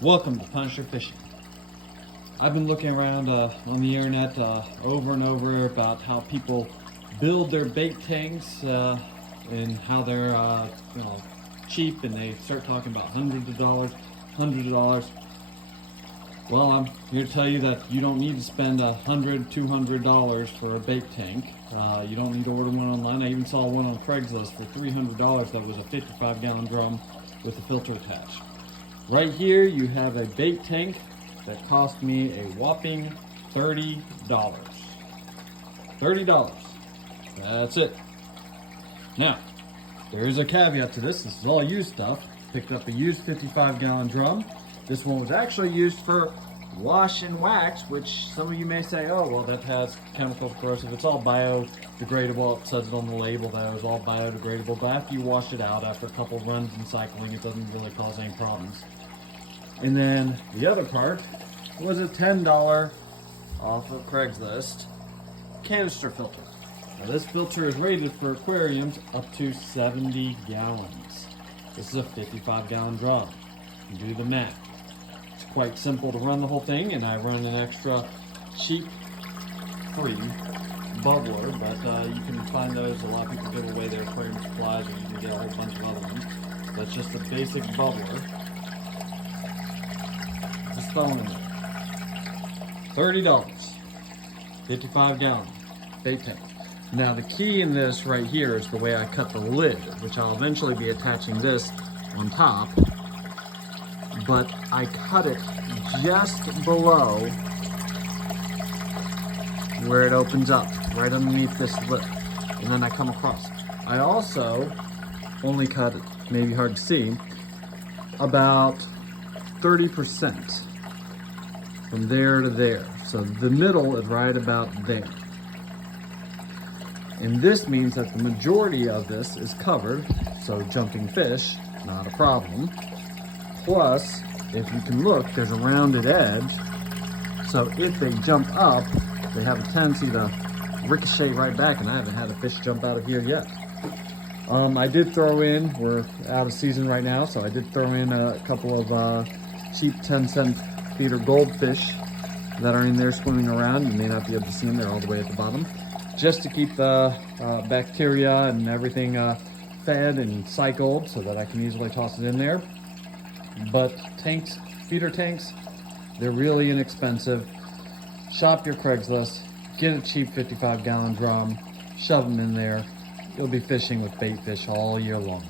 Welcome to Punisher Fishing. I've been looking around on the internet over and over about how people build their bait tanks and how they're cheap, and they start talking about hundreds of dollars. Well, I'm here to tell you that you don't need to spend $100-200 for a bait tank. You don't need to order one online. I even saw one on Craigslist for $300 that was a 55-gallon drum with a filter attached. Right here you have a bait tank that cost me a whopping $30. $30. That's it. Now, there is a caveat to this. This is all used stuff. Picked up a used 55-gallon drum. This one was actually used for wash and wax, which some of you may say, oh, well, that has chemicals, corrosive. It's all biodegradable. It says it on the label that it was all biodegradable, but after you wash it out, after a couple runs and cycling, it doesn't really cause any problems. And then the other part was a $10 off of Craigslist canister filter. Now this filter is rated for aquariums up to 70 gallons. This is a 55-gallon drum. You do the math. It's quite simple to run the whole thing, and I run an extra cheap free bubbler, but you can find those. A lot of people give away their aquarium supplies, or you can get a whole bunch of other ones. That's just a basic bubbler. Just throwing in there. $30. 55-gallon bait tank. Now the key in this right here is the way I cut the lid, which I'll eventually be attaching this on top. But I cut it just below where it opens up, right underneath this lip, and then I come across. I also only cut it, maybe hard to see, about 30% from there to there. So the middle is right about there. And this means that the majority of this is covered, so jumping fish, not a problem. Plus, if you can look, there's a rounded edge, so if they jump up, they have a tendency to ricochet right back, and I haven't had a fish jump out of here yet. I did throw in, we're out of season right now, so I did throw in a couple of cheap 10-cent feeder goldfish that are in there swimming around. You may not be able to see them, they're all the way at the bottom, just to keep the bacteria and everything fed and cycled so that I can easily toss it in there. But tanks, feeder tanks, they're really inexpensive. Shop your Craigslist, get a cheap 55-gallon drum, shove them in there. You'll be fishing with bait fish all year long.